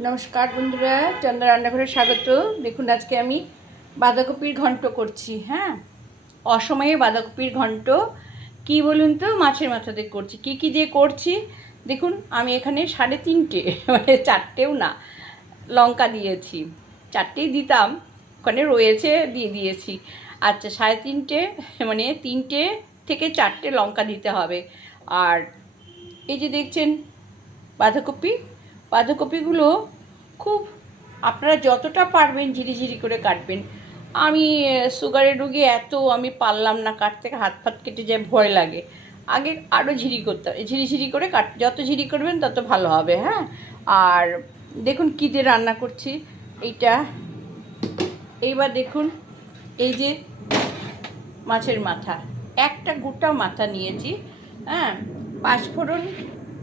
নমস্কার বন্ধুরা চন্দ্র রান্নাঘরে স্বাগত। দেখুন, আজকে আমি বাঁধাকপির ঘন্ট করছি হ্যাঁ? অসময়ে বাঁধাকপির ঘন্ট। কি বলুন তো, মাছের মাথা দিয়ে করছি। কি কি দিয়ে করছি? দেখুন, আমি এখানে সাড়ে তিনটে মানে চারটেও না, লঙ্কা দিয়েছি। চারটেই দিতাম, ওখানে রয়েছে, দিয়ে দিয়েছি। আচ্ছা সাড়ে তিনটে মানে তিনটে থেকে চারটে লঙ্কা দিতে হবে। আর এই যে দেখছেন, বাঁধাকপি বাঁধাকপিগুলো খুব আপনারা যতটা পারবেন ঝিরিঝিরি করে কাটবেন। আমি আহ, সুগারের রুগী এত আমি পারলাম না কাটতে হাত ফাত কেটে যায় ভয় লাগে। আগে আরও ঝিরি করতে হবে ঝিরিঝিরি করে কাট যত ঝিরি করবেন তত ভালো হবে হ্যাঁ? আর দেখুন কী দিয়ে রান্না করছি এইটা এইবার দেখুন এই যে মাছের মাথা একটা গোটা মাথা নিয়েছি হ্যাঁ? পাঁচফোড়ন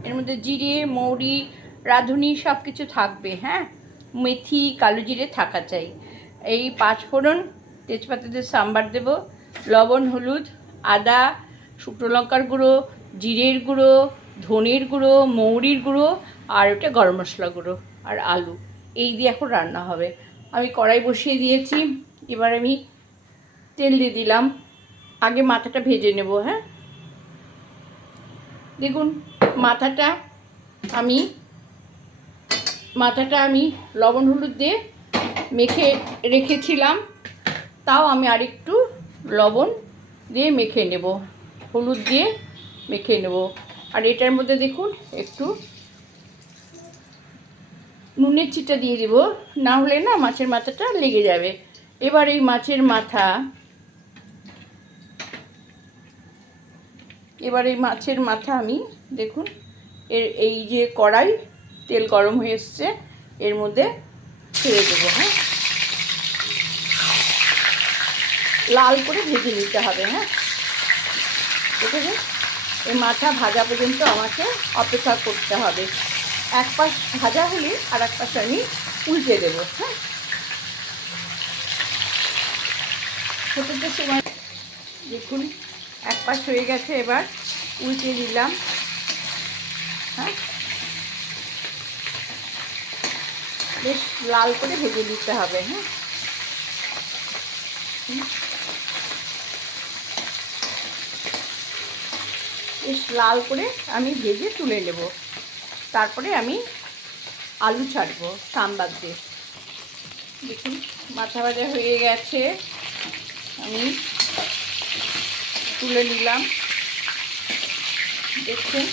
এর মধ্যে জিরে মৌরি রাঁধুনি সব কিছু থাকবে হ্যাঁ? মেথি কালো জিরে থাকা চাই। এই পাঁচফোড়ন তেজপাতা দিয়ে সাম্বার দেব, লবণ, হলুদ, আদা, শুকনো লঙ্কার গুঁড়ো, জিরের গুঁড়ো, ধনের গুঁড়ো, মৌরির গুঁড়ো, আর ওটা গরম মশলা গুঁড়ো আর আলু। এই দিয়ে এখন রান্না হবে। আমি কড়াই বসিয়ে দিয়েছি, এবার আমি তেল দিয়ে দিলাম। আগে মাথাটা ভেজে নেব হ্যাঁ? দেখুন, মাথাটা আমি মাথাটা আমি লবণ হলুদ দিয়ে মেখে রেখেছিলাম। তাও আমি আরেকটু লবণ দিয়ে মেখে নেব। হলুদ দিয়ে মেখে নেব। আর এটার মধ্যে দেখুন, একটু নুনের চিটা দিয়ে দেব। না হলে না মাছের মাথাটা লেগে যাবে। এবার এই মাছের মাথা, এবার এই মাছের মাথা আমি দেখুন, এর এই যে কড়াই তেল গরম হয়ে এসছে, এর মধ্যে ছেড়ে দেবো হ্যাঁ? লাল করে ভেজে নিতে হবে হ্যাঁ? ঠিক আছে? এই মাথা ভাজা পর্যন্ত আমাকে অপেক্ষা করতে হবে। এক পাশ ভাজা হলে আর এক পাশ আমি উল্টে দেবো হ্যাঁ? ফোটাতে সময়, দেখুন, এক পাশ হয়ে গেছে এবার, উল্টে দিলাম হ্যাঁ? বেশ লাল করে ভেজে নিতে হবে হ্যাঁ। বেশ লাল করে আমি ভেজে তুলে নেব। তারপরে আমি আলু ছাড়বো সাম্বার দিয়ে। দেখুন, মাথা ভাজা হয়ে গেছে। আমি তুলে নিলাম। দেখছেন?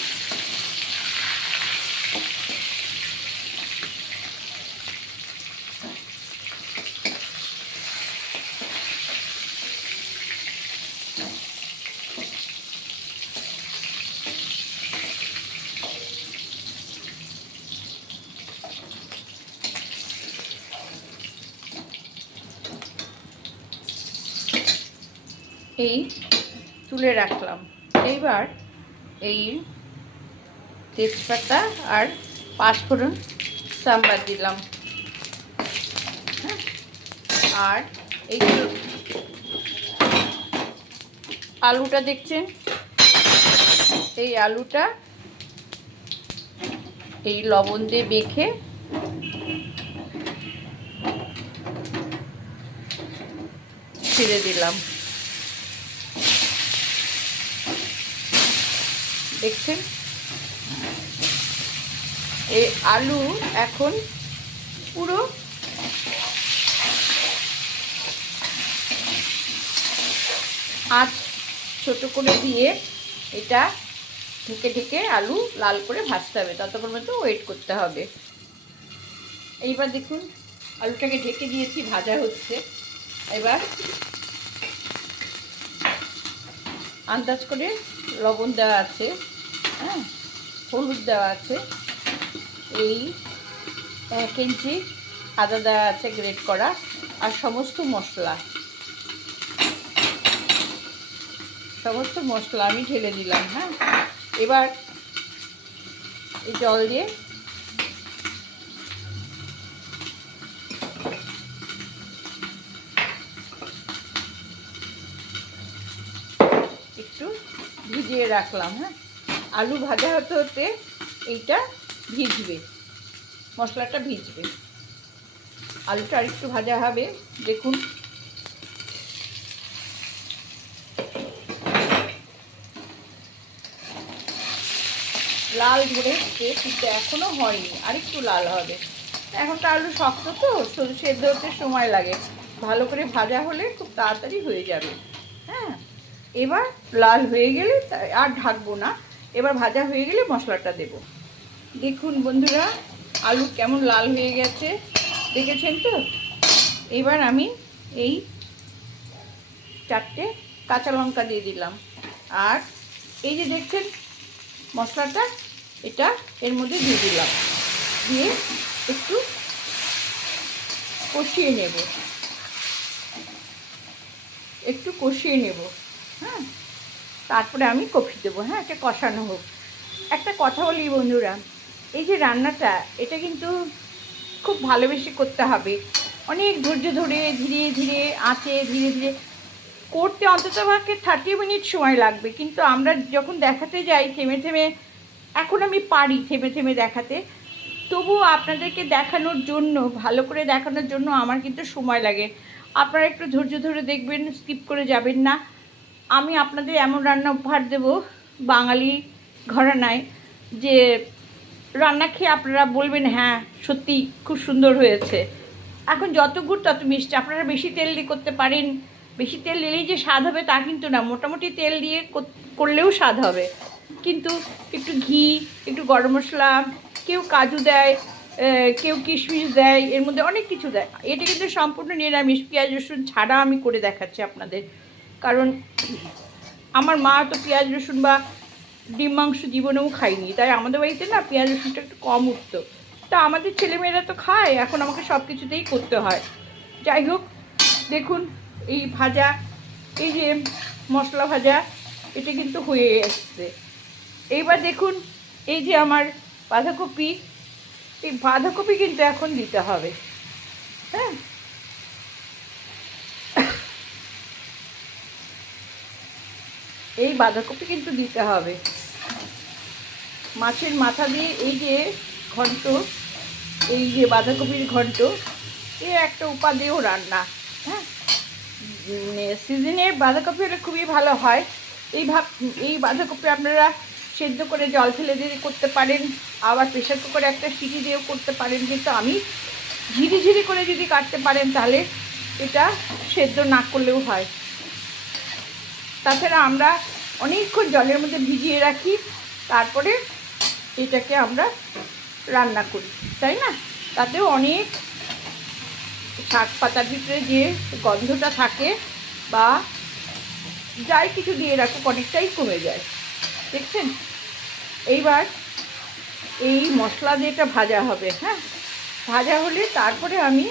এই তুলে রাখলাম। এইবার এই তেজপাতা আর পাঁচফোড়ন সাম্বার দিলাম। হ্যাঁ? আর এই আলুটা দেখছেন? এই আলুটা এই লবণ দিয়ে মেখে ছেড়ে দিলাম। দেখছেন? এই আলু এখন পুরো আঁচ ছোট করে দিয়ে এটা ঢেকে ঢেকে আলু লাল করে ভাজতে হবে। ততক্ষণ পর্যন্ত ওয়েট করতে হবে। এইবার দেখুন, আলুটাকে ঢেকে দিয়েছি, ভাজা হচ্ছে। এবার আন্দাজ করে লবণ দেওয়া আছে হ্যাঁ? হলুদ দেওয়া আছে। এই এক ইঞ্চি আদা দেওয়া আছে গ্রেট করা আর সমস্ত মশলা। সমস্ত মশলা আমি ঢেলে দিলাম হ্যাঁ? এবার এই জল দিয়ে একটু ভিজিয়ে রাখলাম হ্যাঁ? আলু ভাজা হতে হতে এইটা ভিজবে, মশলাটা ভিজবে। আলুটা আরেকটু ভাজা হবে, দেখুন। লাল ধরে এসছে কিন্তু এখনও হয়নি, আরেকটু লাল হবে। এখন তো আলু শক্ত তো সেদ্ধ হতে সময় লাগে। ভালো করে ভাজা হলে খুব তাড়াতাড়ি হয়ে যাবে। এবার লাল হয়ে গেলে আর ঢাকবো না। এবার ভাজা হয়ে গেলে মশলাটা দেব। দেখুন বন্ধুরা, আলু কেমন লাল হয়ে গেছে। দেখেছেন তো? এবার আমি এই চারটে কাঁচা লঙ্কা দিয়ে দিলাম। আর এই যে দেখছেন, মশলাটা, এটা এর মধ্যে দিয়ে দিলাম। দিয়ে একটু কষিয়ে নেব। একটু কষিয়ে নেব। হ্যাঁ তারপরে আমি কফি দেবো হ্যাঁ একটা কষানো হোক। একটা কথা বলি বন্ধুরা, এই যে রান্নাটা, এটা কিন্তু খুব ভালোবেসে করতে হবে। অনেক ধৈর্য ধরে ধীরে ধীরে আঁচে ধীরে ধীরে করতে অন্তত আমাকে থার্টি মিনিট সময় লাগবে। কিন্তু আমরা যখন দেখাতে যাই, থেমে থেমে, এখন আমি পারি থেমে থেমে দেখাতে। তবুও আপনাদেরকে দেখানোর জন্য, ভালো করে দেখানোর জন্য আমার কিন্তু সময় লাগে। আপনারা একটু ধৈর্য ধরে দেখবেন স্কিপ করে যাবেন না। আমি আপনাদের এমন রান্না উপহার দেব, বাঙালি ঘরানায়, যে রান্না খেয়ে আপনারা বলবেন হ্যাঁ সত্যি খুব সুন্দর হয়েছে। এখন যত গুড়, তত মিষ্টি। আপনারা বেশি তেল দিয়ে করতে পারেন। বেশি তেল দিলেই যে স্বাদ হবে তা কিন্তু না। মোটামুটি তেল দিয়ে করলেও স্বাদ হবে। কিন্তু একটু ঘি, একটু গরম মশলা, কেউ কাজু দেয় কেউ কিশমিশ দেয়, এর মধ্যে অনেক কিছু দেয়। এটা কিন্তু সম্পূর্ণ নিরামিষ। পেঁয়াজ, রসুন ছাড়া আমি করে দেখাচ্ছি আপনাদের। কারণ আমার মা তো পেঁয়াজ, রসুন বা ডিম, মাংস জীবনেও খাইনি তাই আমাদের বাড়িতে না পেঁয়াজ, রসুনটা একটু কম উঠতো। তা আমাদের ছেলেমেয়েরা তো খায়, এখন আমাকে সব কিছুতেই করতে হয়। যাই হোক, দেখুন, এই ভাজা, এই যে মশলা ভাজা, এটা কিন্তু হয়ে এসছে। এইবার দেখুন, এই যে আমার বাঁধাকপি, এই বাঁধাকপি কিন্তু এখন দিতে হবে। হ্যাঁ? এই বাঁধাকপি কিন্তু দিতে হবে। মাছের মাথা দিয়ে এই যে ঘন্ট, এই যে বাঁধাকপির ঘন্ট, এ একটা উপাদেয় রান্না হ্যাঁ? সিজনে বাঁধাকপি হলে খুবই ভালো হয়। এই ভাব, এই বাঁধাকপি আপনারা সেদ্ধ করে জল ফেলে দিয়ে করতে পারেন, আবার প্রেশার কুকারে একটা সিটি দিয়েও করতে পারেন, কিন্তু আমি ঝিরি ঝিরি করে যদি কাটতে পারেন তাহলে এটা সেদ্ধ না করলেও হয়। তাছাড়া আমরা অনেকক্ষণ জলের মধ্যে ভিজিয়ে রাখি, তারপরে এটাকে আমরা রান্না করি, তাই না? তাতেও অনেক শাক পাতার ভিতরে যে গন্ধটা থাকে বা যাই কিছু দিয়ে রাখুক, অনেকটাই কমে যায়, দেখছেন? এইবার এই মশলা দিয়ে এটা ভাজা হবে হ্যাঁ? ভাজা হলে তারপরে আমি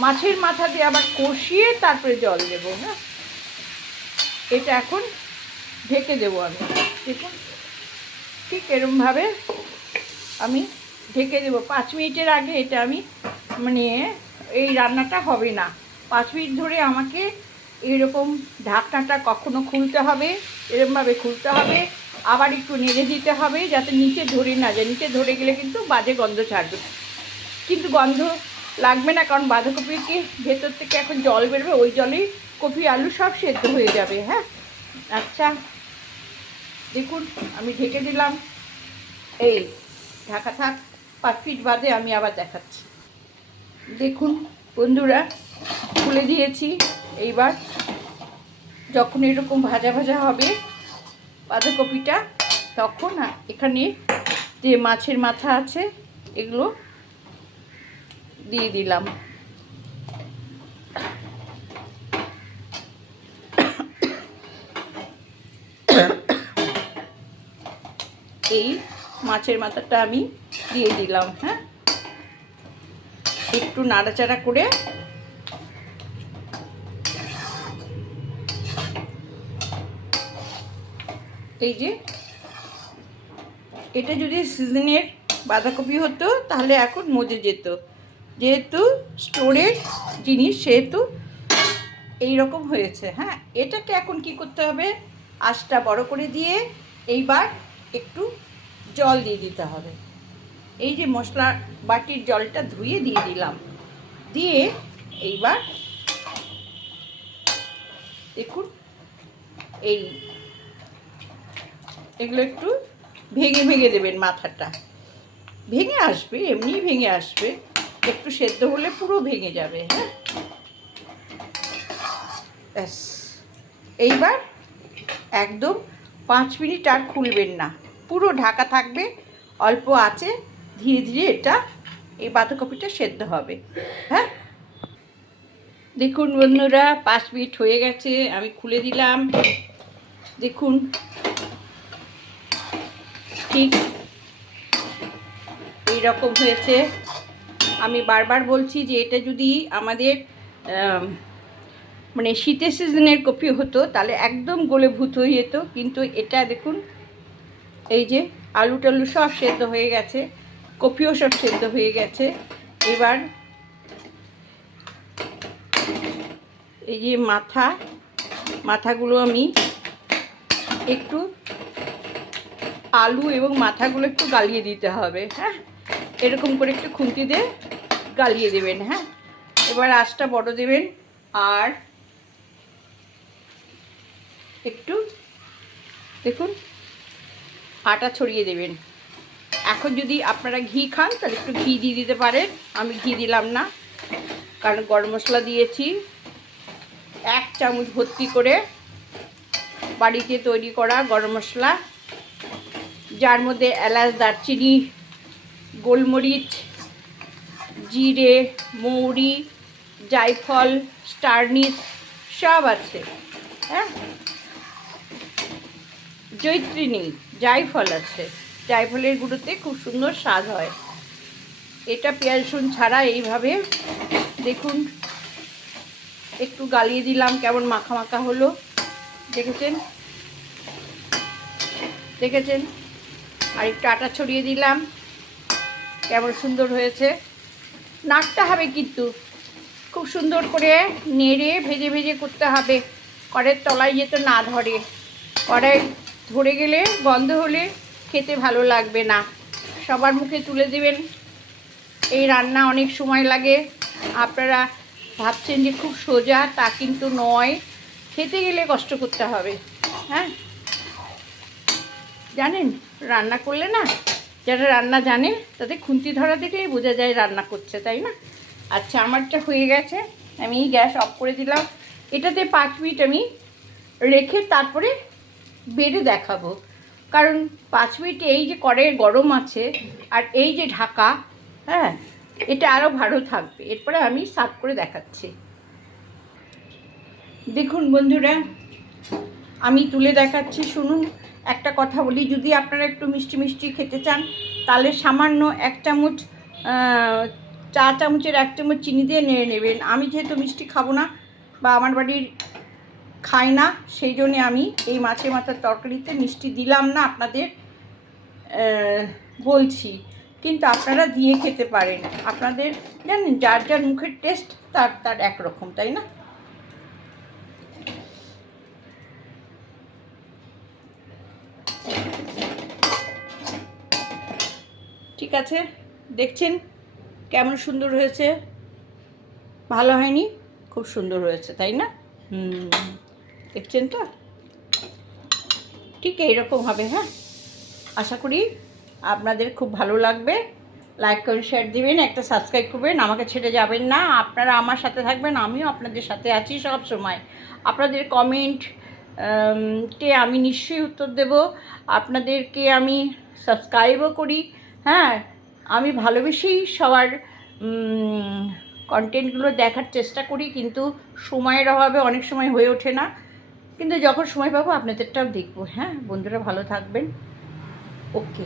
মাছের মাথা দিয়ে আবার কষিয়ে তারপরে জল দেবো হ্যাঁ এটা এখন ঢেকে দেবো আমি। দেখুন, ঠিক এরমভাবে আমি ঢেকে দেবো। পাঁচ মিনিটের আগে এটা আমি মানে এই রান্নাটা হবে না। পাঁচ মিনিট ধরে আমাকে এরকম ঢাকনাটা কখনো খুলতে হবে, এরমভাবে খুলতে হবে। আবার একটু নেড়ে দিতে হবে, যাতে নিচে ধরে না যায়। নিচে ধরে গেলে কিন্তু বাজে গন্ধ ছাড়বে। কিন্তু গন্ধ লাগবে না, কারণ বাঁধাকপিকে ভেতর থেকে এখন জল বেরবে, ওই জলেই কপি, আলু সব সেদ্ধ হয়ে যাবে হ্যাঁ? আচ্ছা দেখুন, আমি ঢেকে দিলাম। এই, ঢাকা থাক, পাঁচ ফিট বাদে আমি আবার দেখাচ্ছি। দেখুন, বন্ধুরা, খুলে দিয়েছি, এইবার যখন এরকম ভাজা ভাজা হবে বাঁধাকপিটা, তখন এখানে যে মাছের মাথা আছে, এগুলো দিয়ে দিলাম। এই মাছের মাথাটা আমি দিয়ে দিলাম হ্যাঁ? একটু নাড়াচাড়া করে এই যে এটা যদি সিজনের বাঁধাকপি হতো, তাহলে এখন মজে যেত। যেহেতু স্টোরের জিনিস, সেহেতু এই রকম হয়েছে। হ্যাঁ এটাকে এখন কি করতে হবে? আঁচটা বড় করে দিয়ে এইবার একটু জল দিয়ে দিতে হবে। এই যে মশলা বাটির জলটা ধুয়ে দিয়ে দিলাম। দিয়ে এইবার দেখুন, এই এগুলো একটু ভেঙে ভেঙে দেবেন মাথাটা। ভেঙে আসবে এমনি ভেঙে আসবে। একটু সেদ্ধ হলে পুরো ভেঙে যাবে হ্যাঁ? ব্যাস। এইবার একদম পাঁচ মিনিট আর খুলবেন না। পুরো ঢাকা থাকবে, অল্প আছে, ধীরে ধীরে এটা, এই বাঁধাকপিটা সেদ্ধ হবে হ্যাঁ? দেখুন বন্ধুরা, পাঁচ মিনিট হয়ে গেছে, আমি খুলে দিলাম। দেখুন, ঠিক এইরকম হয়েছে। আমি বারবার বলছি যে এটা যদি আমাদের মানে শীতের সিজনের কপি হতো, তাহলে একদম গোলে ভূত হয়ে যেত। কিন্তু এটা দেখুন, এই যে আলু টালু সব সেদ্ধ হয়ে গেছে কপিও সব সেদ্ধ হয়ে গেছে। এবার এই যে মাথা, মাথাগুলো আমি একটু আলু এবং মাথাগুলো একটু গালিয়ে দিতে হবে হ্যাঁ? এরকম করে একটু খুন্তি দিয়ে গালিয়ে দেবেন হ্যাঁ? এবার আঁচটা বড় দেবেন, আর একটু, দেখুন, আটা ছড়িয়ে দেবেন। এখন যদি আপনারা ঘি খান, তাহলে একটু ঘি দিয়ে দিতে পারেন। আমি ঘি দিলাম না, কারণ গরম মশলা দিয়েছি। এক চামচ ভর্তি করে বাড়িতে তৈরি করা গরম মশলা, যার মধ্যে এলাচ, দারচিনি, গোলমরিচ জিরে, মৌরি, জায়ফল, স্টারনিস, সব আছে। হ্যাঁ? জৈত্রী নেই, জায়ফল আছে। জায়ফলের গুঁড়োতে খুব সুন্দর স্বাদ হয়। এটা পেঁয়াজ রসুন ছাড়া এইভাবে দেখুন। একটু গালিয়ে দিলাম, কেমন মাখা মাখা হলো। দেখেছেন? দেখেছেন? আর একটু আটা ছড়িয়ে দিলাম। কেমন সুন্দর হয়েছে। নাড়তে হবে কিন্তু। খুব সুন্দর করে নেড়ে ভেজে ভেজে করতে হবে। কড়ের তলায় যেতে না ধরে। কড়াই ধরে গেলে গন্ধ হলে খেতে ভালো লাগবে না। সবার মুখে তুলে দেবেন। এই রান্না অনেক সময় লাগে। আপনারা ভাবছেন যে খুব সোজা, তা কিন্তু নয়। খেতে গেলে কষ্ট করতে হবে। হ্যাঁ? জানেন, রান্না করলে না যারা রান্না জানে, তাদের খুন্তি ধরা দেখলেই বোঝা যায় রান্না করছে, তাই না? আচ্ছা আমারটা হয়ে গেছে। আমি গ্যাস অফ করে দিলাম। এটাতে পাঁচ মিনিট আমি রেখে তারপরে বেড়ে দেখাবো। কারণ পাঁচ মিনিট এই যে করে গরম আছে আর এই যে ঢাকা হ্যাঁ এটা আরও ভালো থাকবে। এরপরে আমি সার্ভ করে দেখাচ্ছি। দেখুন বন্ধুরা, আমি তুলে দেখাচ্ছি, শুনুন। একটা কথা বলি, যদি আপনারা একটু মিষ্টি মিষ্টি খেতে চান, তাহলে সামান্য এক চামচ চা চামচের এক চামচ চিনি দিয়ে নেড়ে নেবেন। আমি যেহেতু মিষ্টি খাব না বা আমার বাড়ির খাই না, সেই জন্যে আমি এই মাছের মাথার তরকারিতে মিষ্টি দিলাম না আপনাদের বলছি। কিন্তু আপনারা দিয়ে খেতে পারেন। আপনাদের জানেন, যার যার মুখের টেস্ট তার তার একরকম, তাই না? ঠিক আছে দেখছেন কেমন সুন্দর হয়েছে? ভালো হয়নি? খুব সুন্দর হয়েছে, তাই না? দেখছেন তো? ঠিক এইরকম হবে হ্যাঁ? আশা করি আপনাদের খুব ভালো লাগবে। লাইক করে শেয়ার দিবেন, একটা সাবস্ক্রাইব করবেন। আমাকে ছেড়ে যাবেন না। আপনারা আমার সাথে থাকবেন, আমিও আপনাদের সাথে আছি সব সময়। আপনাদের কমেন্ট তে আমি নিশ্চয়ই উত্তর দেব। আপনাদেরকে আমি সাবস্ক্রাইবও করি। হ্যাঁ আমি ভালোবেসেই সবার কন্টেন্টগুলো দেখার চেষ্টা করি, কিন্তু সময়ের অভাবে অনেক সময় হয়ে ওঠে না। কিন্তু যখন সময় পাবো, আপনাদেরটাও দেখব। হ্যাঁ বন্ধুরা ভালো থাকবেন। ওকে।